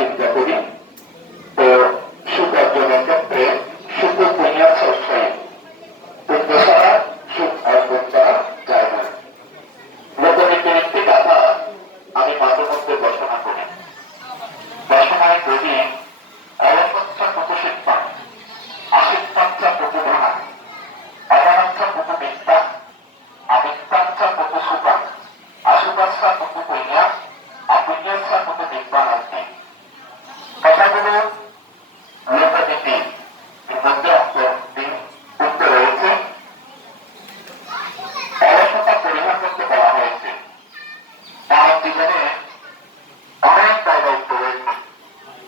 চিন্তা করি, তো সুখ অর্জনের ক্ষেত্রে সুখ পুণ্যের সবসময় পুণ্য ছাড়া সুখ অর্জন করা যায় না। লোকনীতির একটি কথা আমি মাঝে মধ্যে ঘোষণা করি। ঘোষণায় বলি, অলসচ্ছা প্রতিশিক্ষা, আশিক্ষাচ্ছা প্রতিভানা, অবানাচ্ছা প্রতি মিথ্যা, আমিত্যাচ্ছা প্রতি সুখা, আশুকাচ্ছা প্রতি পুণ্যা, আপুণ্যাচ্ছা প্রতি নির্বাণান্তি। কথাগুলো লোকনীতি মধ্যে উত্তর রয়েছে। অলসতা পরিহার করতে বলা হয়েছে। মানব জীবনে অনেক দায়িত্ব রয়েছে।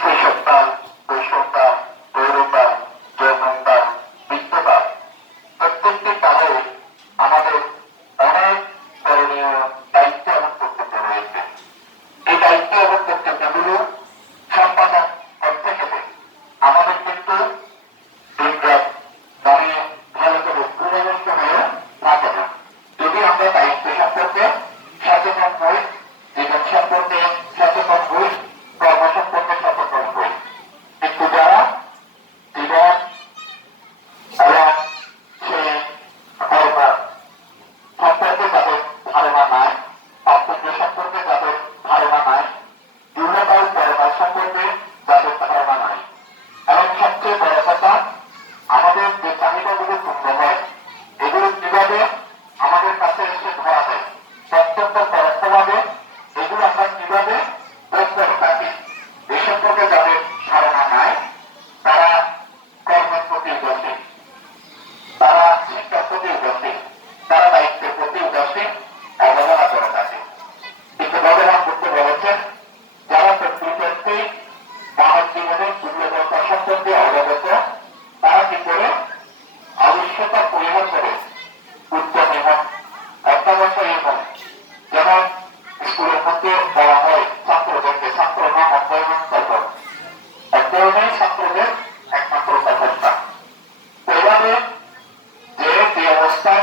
শৈশবকাল, কৈশোরকাল, গৌরকাল, যৌবনকাল, বৃদ্ধকাল, প্রত্যেকটি কালে আমাদের অনেক করণীয় দায়িত্ব এবং কর্তব্য রয়েছে। এই দায়িত্ব এবং কর্তব্যগুলো সম্পাদন করতে গেলে আমাদের কিন্তু দিনরাত দাঁড়িয়ে ভালো করে পূর্ণবস্ত হয়ে থাকে না। যদি আমরা দায়িত্ব সম্পর্কে সচেতন হই, জীবন সম্পর্কে সচেতন হই, কর্ম সম্পর্কে সচেতন হই, কিন্তু যারা জীবন এবং সেই কর্ম সম্পর্কে যাদের ধারণা নাই, কর্তব্য সম্পর্কে যাদের ধারণা নাই, দীর্ঘকাল পরকাল সম্পর্কে যাদের ধারণা নাই, এবং সবচেয়ে বড় কথা, আমাদের যে চাহিদাগুলো পূর্ণ হয় এগুলো কিভাবে আমাদের কাছে এসে ধরা দেয়, প্রত্যক্ষ পরোক্ষভাবে এগুলো আমরা কিভাবে ভোগ করে থাকি, এ সম্পর্কে যাদের ধারণা নাই, তারা কর্মের প্রতি উদাসীন, তারা শিক্ষার প্রতি উদাসীন, তারা দায়িত্বের প্রতি উদাসীন, অবহেলা করে থাকে। কিন্তু ভগবান বুদ্ধ বলেছেন, যারা প্রকৃতি মানব জীবনের দুর্বলতা সম্পর্কে অবগত, তারা কি করে আবশ্যকতা পরিহার করে উদ্যম এবং অত্যাবশ্যক এবং যেমন স্কুলের মধ্যে বলা হয় ছাত্রদেরকে ছাত্র নাম অধ্যয়ন করবেন, অধ্যয়নের ছাত্রদের একমাত্র সফলতা। এইভাবে যে অবস্থা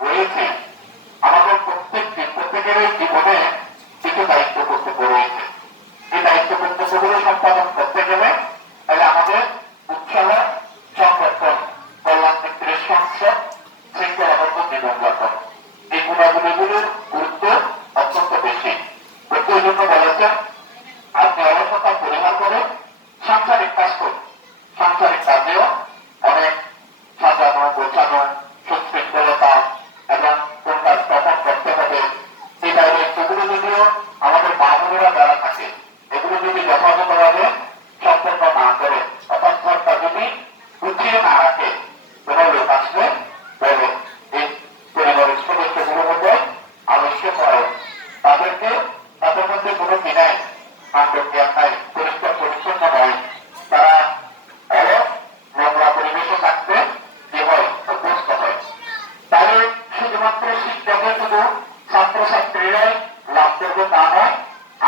রয়েছে, আমাদের প্রত্যেকের জীবনে কিছু দায়িত্ব কর্তব্য রয়েছে। এই দায়িত্ব কর্তব্যগুলো সম্পাদন করতে গেলে তাহলে আমাদের উৎসাহ, সংরক্ষণ, কল্যাণ ক্ষেত্রে সংসদ, শৃঙ্খলাবদ্ধ জীবনযাপন, এই গুণাগুলিগুলোর গুরুত্ব অত্যন্ত বেশি। এই জন্য বলেছেন, আপনি অলসতা পরিহার করে সাংসারিক কাজ করুন। সাংসারিক কাজেও অনেক সাজানো, গোছানো, সুশৃঙ্খলতা এবং কোন কাজ কখন করতে হবে, এই দায়িত্বগুলো যদিও আমাদের বাবুরা যারা থাকে এগুলো যদি যথাযথভাবে সম্পন্ন না করে, অর্থাৎ সরকার যদি গুছিয়ে না রাখে, কোনো লোক আসলে বলে এই পরিবারের সদস্যগুলোর মধ্যে আবশ্যক হয়, তাদেরকে তাদের মধ্যে কোনো কি নাই, আন্তর্জাত নাই, পরিষ্কার পরিচ্ছন্ন নয়, তারা অলস নোংরা পরিবেশে থাকতে কি হয়, অভ্যস্ত হয়। তাহলে শুধুমাত্র শিক্ষকের শুধু ছাত্রছাত্রীরাই লাভ করবে তা নয়,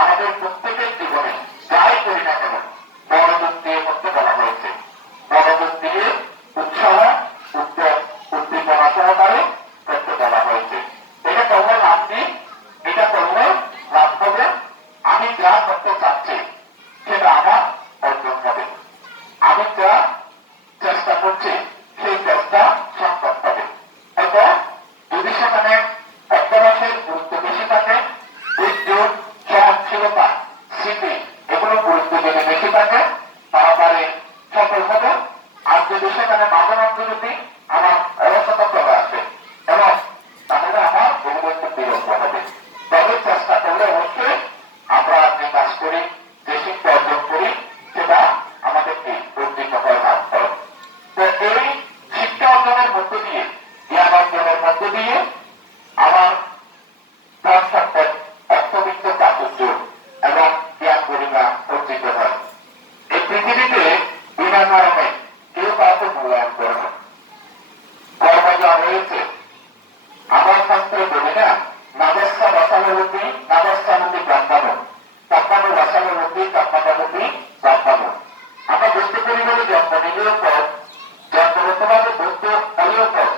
আমাদের প্রত্যেকের জীবনে যাই করি না কেন মনোযোগ দিয়ে করতে বলা হয়েছে। মনোযোগ দিয়ে উৎসাহ, উদ্যোগ, উদ্দীপনা সহকারে করতে বলা হয়েছে। এটা করলে লাভ কি? এটা করলে লাভ হবে, আমি যা করতে চাচ্ছি সেটা আমার অর্জন হবে। আমি যা চেষ্টা করছি সেই চেষ্টা সার্থক হবে। হয়তো যদি সেখানে অর্থবাসের গুরুত্ব বেশি থাকে, উদ্যোগ, সহনশীলতা, স্মৃতি এগুলো গুরুত্ব যদি বেশি থাকে, তাড়াতাড়ি সফল হবে। আর যদি সেখানে মাঝে মাঝে যদি আমার অলসতা চলে আসে এবং তাহলে আমার বহুবস্তু বিলম্ব হবে। তবে চেষ্টা করলে অবশ্যই আমরা যে কাজ করি, যে শিক্ষা অর্জন করি, সেটা আমাদেরকে অর্জিত হয়, লাভ হয়। তো এই শিক্ষা অর্জনের মধ্য দিয়ে, জ্ঞান অর্জনের মধ্য দিয়ে আমার ধন সম্পদ, অর্থবিত্ত চাতুর্য এবং জ্ঞান গরিমা অর্জিত হয়। এই পৃথিবীতে বিনা কারণে কেউ কাউকে মূল্যায়ন করে না। কর্ম যা রয়েছে, আমার শাস্ত্রে বলি না, নাবস্থা রসালবতী, নাবস্থানবতী ব্রাহ্মণ, তাপমানো রসালবতী, তাপমানবতী ব্রাহ্মণ। আমরা বৌদ্ধ পরিবারে জন্ম নিলেও পর, জন্মগতভাবে বৌদ্ধ হলেও পর,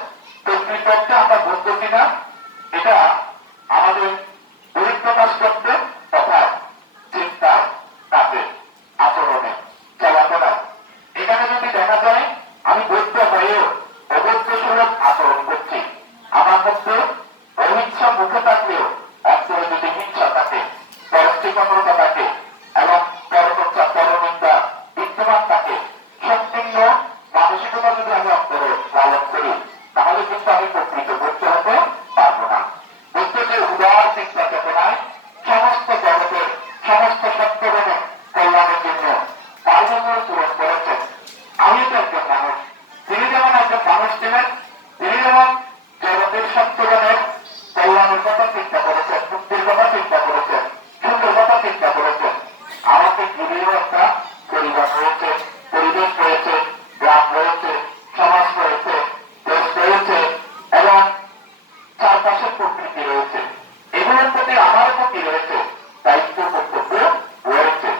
প্রকৃতপক্ষে আমরা বৌদ্ধ কিনা এটা আমাদের বহিঃপ্রকাশ করতে তথা চিন্তা কাজে সত্যজনের কল্যাণের জন্য তার জন্য পূরণ করেছেন। আমি তো একজন মানুষ, তিনি যেমন একজন মানুষ ছিলেন, তিনি যেমন জগতের সত্যজনের কল্যাণের কথা চিন্তা করেছেন, মুক্তির কথা চিন্তা করেছেন, সুন্দর কথা চিন্তা করেছেন। আমাকে ঘিরেও একটা পরিবার রয়েছে, পরিবেশ রয়েছে, গ্রাম রয়েছে, সমাজ রয়েছে, দেশ রয়েছে এবং চারপাশে প্রকৃতি রয়েছে। এগুলোর প্রতি আমারও প্রতি রয়েছে, দায়িত্ব কর্তব্য রয়েছে।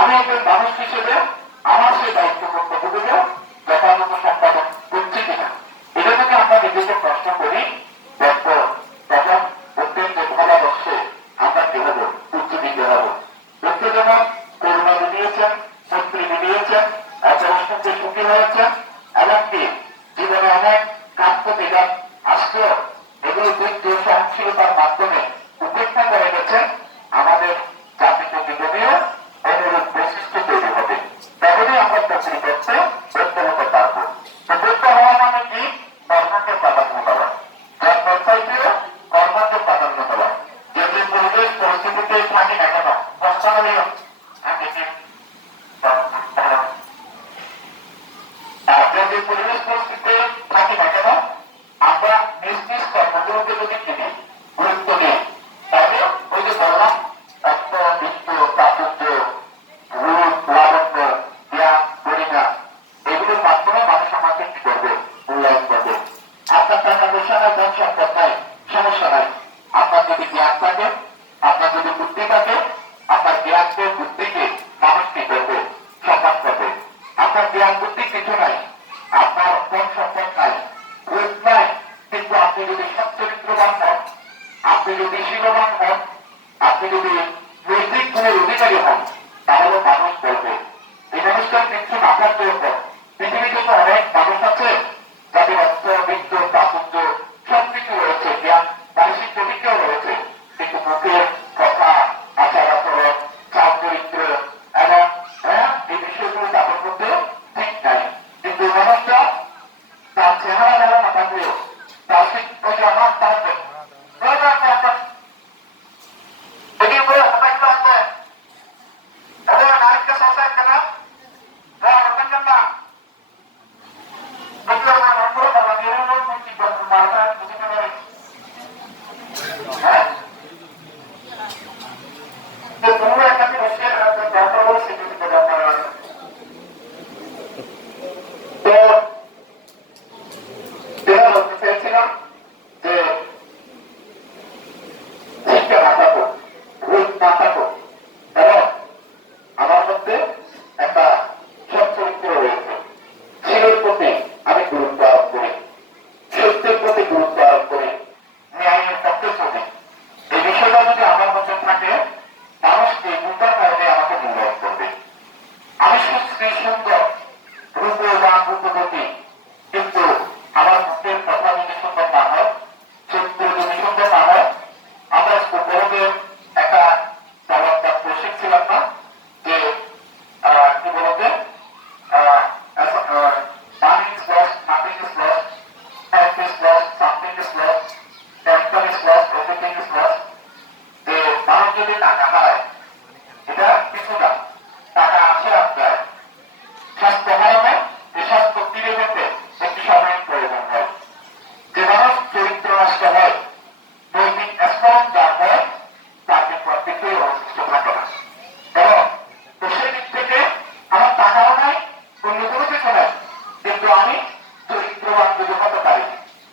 আমি একজন মানুষ হিসেবে আমার সেই দায়িত্ব কর্তব্যগুলো যথাযথ সম্পাদন করছি কিনা, এটা যদি আমরা নিজেকে প্রশ্ন করি, দেখবো তখন অত্যন্ত ভালোবাসে আমরা কি হবো, উচ্চ দিতে হবো। উচ্চ যেমন করুণা মিলিয়েছেন, শক্তি মিলিয়েছেন, পরস্পরকে সুখী হয়েছেন, এমনকি জীবনে অনেক কান্ত বিঘাত আসলেও এগুলো যুদ্ধ সহনশীলতার মাধ্যমে উপেক্ষা করে গেছেন। আমাদের জাতিতে জীবনেও অনুরূপ বৈশিষ্ট্য তৈরি হবে, তখনই আমরা প্রকৃতপক্ষে বৃদ্ধ হতে পারবো। তো বৃদ্ধ হওয়া মানে কি? কর্মকে প্রাধান্য দেওয়া, জন্মের চাইতেও কর্মকে প্রাধান্য দেওয়া। যদি পরিবেশ পরিস্থিতিতে থাকি না কেন, কষ্ট হলেও যদি পরিবেশ পরিস্থিতিতে থাকি না কেন, আমরা নিজ নিজ কর্মগুলোকে যদি কিনি, গুরুত্ব দিই, তাহলে ওই যে বললাম অর্থ, বিত্ত, প্রাচুর্য, রূপ, লাবণ্য, জ্ঞান, গরিমা, এগুলোর মাধ্যমে মানুষ আমাকে কি করবে, মূল্যায়ন করবে। আপনার টাকা পয়সা নাই, ধন সম্পদ নাই, সমস্যা নাই। আপনার যদি জ্ঞান থাকে, আপনার যদি বুদ্ধি থাকে, আপনার জ্ঞানকে বুদ্ধিকে মানুষ কি করবে, সম্মান করবে। আপনার জ্ঞান বুদ্ধি কিছু নাই, আপনার ধন সম্পদ নাই, রূপ নাই, কিন্তু আপনি যদি সচ্চরিত্রবান হন, আপনি যদি শীলবান হন, আপনি যদি নৈতিক গুণের অধিকারী হন, তাহলে মানুষ বলবে। এই মানুষটার কিছু না থাকলেও পৃথিবীতে তো অনেক মানুষ আছে যাদের অর্থ, বিত্ত, প্রাচুর্য সবকিছু রয়েছে, জ্ঞান, মানসিক প্রতিজ্ঞাও রয়েছে, কিন্তু মুখের কথা, আচার আচরণ, চাল চরিত্র এবং এই বিষয়গুলো তাদের মধ্যে ঠিক নাই। কিন্তু মানুষটা তার চেহারা ভালো না থাকলেও তার ওই যে আমার তার নারীকে সসায় কেনা চেয়েছিলাম যে শিক্ষা না থাকুক, রূপ না থাকুক, এবং আমার মধ্যে একটা সচ্চরিত্র রয়েছে। শিলের প্রতি আমি গুরুত্ব আরোপ করি, সত্যের প্রতি গুরুত্ব আরোপ করি, ন্যায়ের পক্ষে চলি। এই বিষয়টা যদি আমার মধ্যে থাকে, মানুষ এই দুটার কারণে আমাকে মূল্যায়ন করবে। আমি সুশ্রী, সুন্দর, রূপবান, রূপবতী, কিন্তু আমার মুখের কথা যদি সুন্দর না হয়, চরিত্র যদি সুন্দর না হয়, আমরা উপলব্ধে একটা চালাক শিখছিলাম না যে কি বলতে money is lost, nothing is lost, health is lost, something is lost, character is lost, everything is lost. যে মানুষ যদি টাকা হয়, এটা কিছু না, টাকা আসে আর যায়। স্বাস্থ্য হারাবে, এই স্বাস্থ্য ফিরে পেতে একটি সময়ের প্রয়োজন হয়। যে মানুষ চরিত্র নষ্ট হয়, নৈতিক স্মরণ যার হয়, তার কিন্তু আর কিছুই অবশিষ্ট থাকে না। এবং তো সেই দিক থেকে আমার টাকাও নাই, অন্য কোনো কিছু নাই, কিন্তু আমি চরিত্রবান যদি হতে পারি।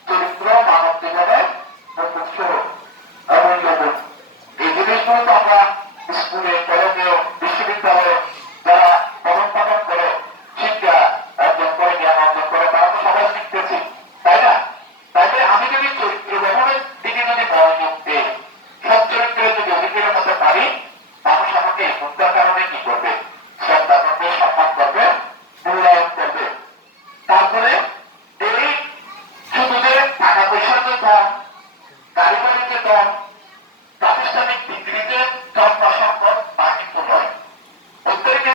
চরিত্র মানব জীবনের অমূল্য গুণ। এই জিনিসগুলো তো আমরা স্কুলে, কলেজে, বিশ্ববিদ্যালয়ে যারা পঠন পাঠন করে শিক্ষা অর্জন করে, জ্ঞান অর্জন করে, তারা তো সবাই শিখতেছি, তাই না? তাইলে আমি যদি চরিত্র গঠনের দিকে যদি মনোযোগ দিই, সব চরিত্রে যদি অধিকারী হতে পারি, মানুষ আমাকে এই মুদ্রার কারণে কি করবে, শ্রদ্ধা করবে, সম্মান করবে, মূল্যায়ন করবে। তারপরে এই শুধু যে টাকা পয়সার যে দাম, গাড়ি বাড়ির যে দাম, প্রাতিষ্ঠানিক